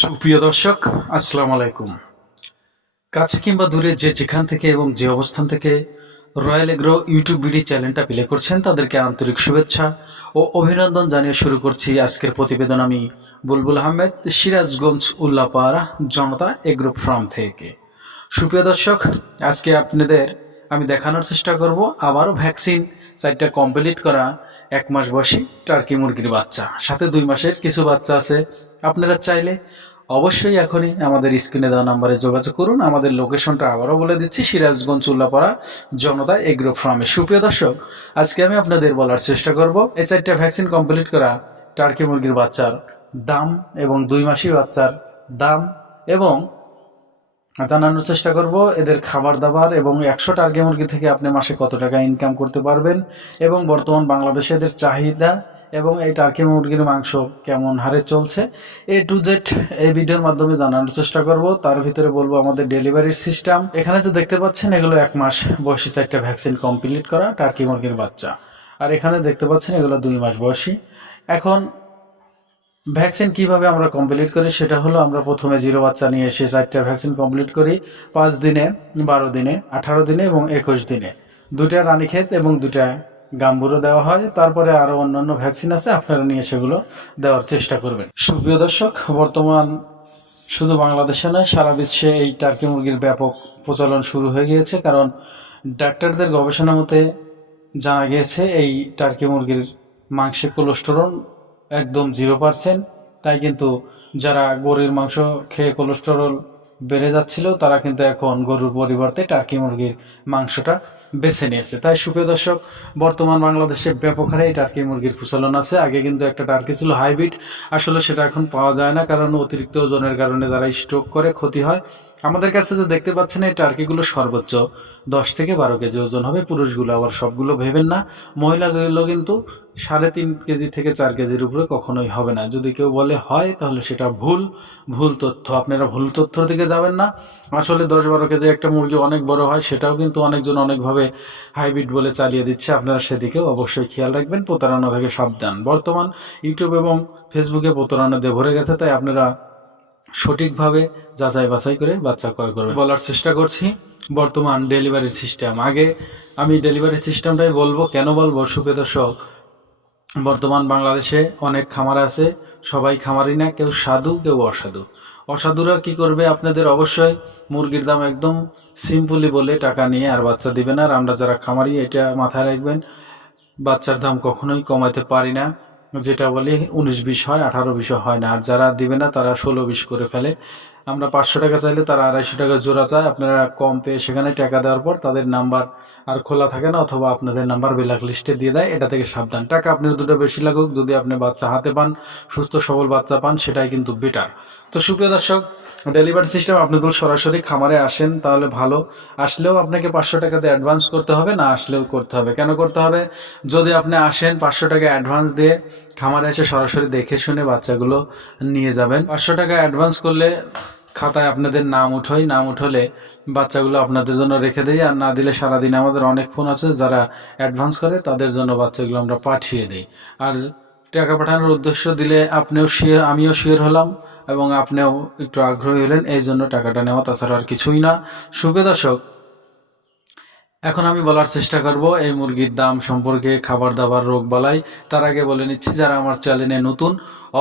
সুপ্রিয় দর্শক, আসসালামু আলাইকুম। কাছে কিংবা দূরে যে যেখান থেকে এবং যে অবস্থান থেকে রয়্যাল এগ্রো ইউটিউব ভিডিও চ্যানেলটা প্লে করছেন তাদেরকে আন্তরিক শুভেচ্ছা ও অভিনন্দন জানিয়ে শুরু করছি আজকের প্রতিবেদন। আমি বুলবুল আহমেদ, সিরাজগঞ্জ উল্লাপাড়া জনতা এগ্রো ফার্ম থেকে। সুপ্রিয় দর্শক, আজকে আপনাদের আমি দেখানোর চেষ্টা করব আবারও ভ্যাকসিন 4টা কমপ্লিট করা 1 মাস বয়সী টার্কি মুরগির বাচ্চা, সাথে 2 মাসের কিছু বাচ্চা আছে। আপনারা চাইলে অবশ্যই এখনই আমাদের স্ক্রিনে দেওয়া নাম্বারে যোগাযোগ করুন। আমাদের লোকেশনটা আবারও বলে দিচ্ছি, সিরাজগঞ্জ উল্লাপাড়া জনতা এগ্রো ফার্মে। সুপ্রিয় দর্শক, আজকে আমি আপনাদের বলার চেষ্টা করব এই 4টা ভ্যাকসিন কমপ্লিট করা টার্কি মুরগির বাচ্চার দাম এবং 2 মাসি বাচ্চার দাম, এবং জানানোর চেষ্টা করব এদের খাবার দাবার এবং 100 টার্কি মুরগি থেকে আপনি মাসে কত টাকা ইনকাম করতে পারবেন, এবং বর্তমান বাংলাদেশে এদের চাহিদা এবং এই টার্কি মুরগির মাংস কেমন হারে চলছে, A to Z এই ভিডিওর মাধ্যমে জানানোর চেষ্টা করব। তার ভিতরে বলবো আমাদের ডেলিভারির সিস্টেম। এখানে যে দেখতে পাচ্ছেন এগুলো 1 মাস বয়সী 4টা ভ্যাকসিন কমপ্লিট করা টার্কি মুরগির বাচ্চা, আর এখানে দেখতে পাচ্ছেন এগুলো 2 মাস বয়সী। এখন ভ্যাকসিন কিভাবে আমরা কমপ্লিট করি সেটা হলো, আমরা প্রথমে 0 বাচ্চা নিয়ে এসে 4টা ভ্যাকসিন কমপ্লিট করি 5 দিনে, 12 দিনে, 18 দিনে এবং 21 দিনে। 2টা রানীক্ষেত এবং 2টা গাম্বুরো দেওয়া হয়। তারপরে আরও অন্যান্য ভ্যাকসিন আছে, আপনারা নিয়ে সেগুলো দেওয়ার চেষ্টা করবেন। সুপ্রিয় দর্শক, বর্তমান শুধু বাংলাদেশে নয়, সারা বিশ্বে এই টার্কি মুরগির ব্যাপক প্রচলন শুরু হয়ে গিয়েছে। কারণ ডাক্তারদের গবেষণা মতে জানা গিয়েছে এই টার্কি মুরগির মাংসে কোলেস্টেরল একদম 0%। তাই কিন্তু যারা গরুর মাংস খেয়ে কোলেস্টেরল বেড়ে যাচ্ছিল তারা কিন্তু এখন গরুর পরিবর্তে টার্কি মুরগির মাংসটা বেছে নিয়েছে। তাই সুপ্রিয় দর্শক, বর্তমান বাংলাদেশে ব্যাপক হারে এই টার্কি মুরগির প্রচলন আছে। আগে কিন্তু একটা টার্কি ছিল হাইব্রিড, আসলে সেটা এখন পাওয়া যায় না, কারণ অতিরিক্ত ওজনের কারণে তারা স্ট্রোক করে, ক্ষতি হয়। আমাদের কাছে যে দেখতে পাচ্ছেন এই টার্কিগুলো সর্বোচ্চ 10 থেকে 12 কেজি ওজন হবে। পুরুষগুলো আবার সবগুলো ভেবেন না, মহিলাগুলো কিন্তু 3.5 কেজি থেকে 4 কেজির উপরে কখনোই হবে না। যদি কেউ বলে হয় তাহলে সেটা ভুল তথ্য। আপনারা ভুল তথ্যর দিকে যাবেন না। আসলে 10-12 কেজি একটা মুরগি অনেক বড় হয়, সেটাও কিন্তু অনেকজন অনেকভাবে হাইব্রিড বলে চালিয়ে দিচ্ছে। আপনারা সেদিকেও অবশ্যই খেয়াল রাখবেন, প্রতারণা থেকে সাবধান। বর্তমান ইউটিউব এবং ফেসবুকে প্রতারণা দিয়ে ভরে গেছে, তাই আপনারা সঠিকভাবে যাচাই বাছাই করে বাচ্চা ক্রয় করবে। বলার চেষ্টা করছি বর্তমান ডেলিভারি সিস্টেম। আগে আমি ডেলিভারি সিস্টেমটাই বলবো। কেন বলবো সুপ্রিয় দর্শক, বর্তমান বাংলাদেশে অনেক খামার আছে, সবাই খামারি না, কেউ সাধু কেউ অসাধু। অসাধুরা কি করবে, আপনাদের অবশ্যই মুরগির দাম একদম সিম্পলি বলে টাকা নিয়ে আর বাচ্চা দিবে না। আর আমরা যারা খামারি এটা মাথায় রাখবেন, বাচ্চার দাম কখনোই কমাতে পারি না। যেটা বলি 19-20 হয়, 18-20 হয় না। আর যারা দিবে না তারা 16-20 করে ফেলে। আমরা 500 টাকা চাইলে তারা 250 টাকা জোড়া চায়। আপনারা কম পেয়ে সেখানে টাকা দেওয়ার পর তাদের নাম্বার আর খোলা থাকে না, অথবা আপনাদের নাম্বার ব্ল্যাক লিস্টে দিয়ে দেয়। এটা থেকে সাবধান। টাকা আপনার দুটো বেশি লাগুক, যদি আপনি বাচ্চা হাতে পান, সুস্থ সবল বাচ্চা পান, সেটাই কিন্তু বেটার। তো সুপ্রিয় দর্শক, ডেলিভারি সিস্টেম, আপনি যদি সরাসরি খামারে আসেন তাহলে ভালো। আসলেও আপনাকে 500 টাকা দিয়ে অ্যাডভান্স করতে হবে, না আসলেও করতে হবে। কেন করতে হবে? যদি আপনি আসেন 500 টাকা অ্যাডভান্স দিয়ে, খামারে এসে সরাসরি দেখে শুনে বাচ্চাগুলো নিয়ে যাবেন। 500 টাকা অ্যাডভান্স করলে খাতায় আপনাদের নাম উঠোয়, নাম উঠলে বাচ্চাগুলো আপনাদের জন্য রেখে দিই। আর না দিলে সারাদিন আমাদের অনেক ফোন আছে যারা অ্যাডভান্স করে, তাদের জন্য বাচ্চাগুলো আমরা পাঠিয়ে দিই। আর টাকা পাঠানোর উদ্দেশ্য দিলে আপনিও শিওর, আমিও শিওর হলাম এবং আপনিও একটু আগ্রহী হলেন, এই জন্য টাকাটা নেওয়া, তাছাড়া আর কিছুই না। সুপ্রিয় দর্শক, এখন আমি বলার চেষ্টা করব এই মুরগির দাম সম্পর্কে, খাবার দাবার, রোগ বালাই। তার আগে বলে নিচ্ছি, যারা আমার চ্যানেলে নতুন,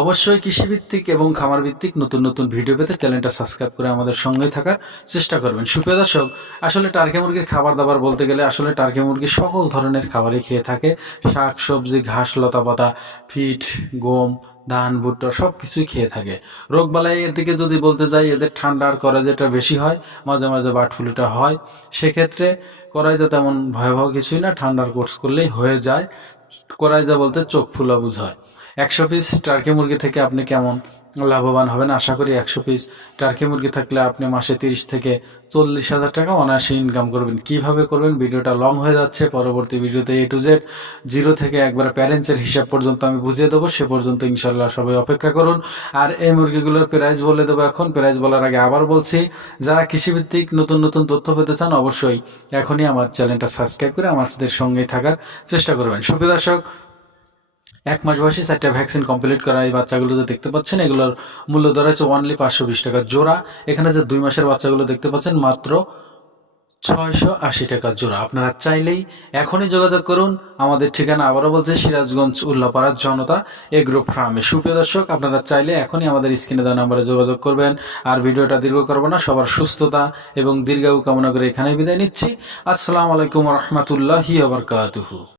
অবশ্যই কৃষিভিত্তিক এবং খামার ভিত্তিক নতুন নতুন ভিডিও পেতে চ্যানেলটা সাবস্ক্রাইব করে আমাদের সঙ্গে থাকার চেষ্টা করবেন। সুপ্রিয় দর্শক, আসলে টার্কি মুরগির খাবার দাবার বলতে গেলে, আসলে টার্কি মুরগি সকল ধরনের খাবারই খেয়ে থাকে। শাক সবজি, ঘাস লতা পাতা, ফিট, গম, ধান, ভুট্টা সব কিছুই খেয়ে থাকে। রোগবালাইয়ের দিকে যদি বলতে যাই, এদের ঠান্ডার করাজেটা বেশি হয়, মাঝে মাঝে বার্ড ফ্লুটা হয়। সেক্ষেত্রে করাইজা তেমন ভয়াবহ কিছুই না, ঠান্ডার কোর্স করলেই হয়ে যায়। করাইজা বলতে চোখ ফুলা বুঝায়। 100 পিস টার্কি মুরগি থেকে আপনি কেমন লাভবান হবেন? আশা করি 100 পিস টার্কি মুরগি থাকলে আপনি মাসে 30 থেকে 40 হাজার টাকা অনায়াসে ইনকাম করবেন। কিভাবে করবেন? ভিডিওটা লং হয়ে যাচ্ছে, পরবর্তী ভিডিওতে A to Z 0 থেকে একবারে প্যারেন্টসের হিসাব পর্যন্ত আমি বুঝিয়ে দেবো। সে পর্যন্ত ইনশাল্লাহ সবাই অপেক্ষা করুন। আর এই মুরগিগুলোর প্রাইস বলে দেবো এখন। প্রাইস বলার আগে আবার বলছি, যারা কৃষিভিত্তিক নতুন নতুন তথ্য পেতে চান, অবশ্যই এখনই আমার চ্যানেলটা সাবস্ক্রাইব করে আমাদের সঙ্গেই থাকার চেষ্টা করবেন। সুপ্রিয় দর্শক, 1 মাস বয়সী 4টা ভ্যাকসিন কমপ্লিট করা এই বাচ্চাগুলো যে দেখতে পাচ্ছেন, এগুলোর মূল্য ধরা হচ্ছে অনলি 520 টাকা জোড়া। এখানে যে 2 মাসের বাচ্চাগুলো দেখতে পাচ্ছেন মাত্র 680 টাকা জোড়া। আপনারা চাইলেই এখনই যোগাযোগ করুন। আমাদের ঠিকানা আবারও বলছে সিরাজগঞ্জ উল্লাপাড়া জনতা এগ্রো ফার্মে। সুপ্রিয় দর্শক, আপনারা চাইলে এখনই আমাদের স্ক্রিনে দেওয়া নাম্বারে যোগাযোগ করবেন। আর ভিডিওটা দীর্ঘ করবো না, সবার সুস্থতা এবং দীর্ঘায়ু কামনা করে এখানে বিদায় নিচ্ছি। আসসালামু আলাইকুম রহমতুল্লাহি ওয়া বারাকাতুহু।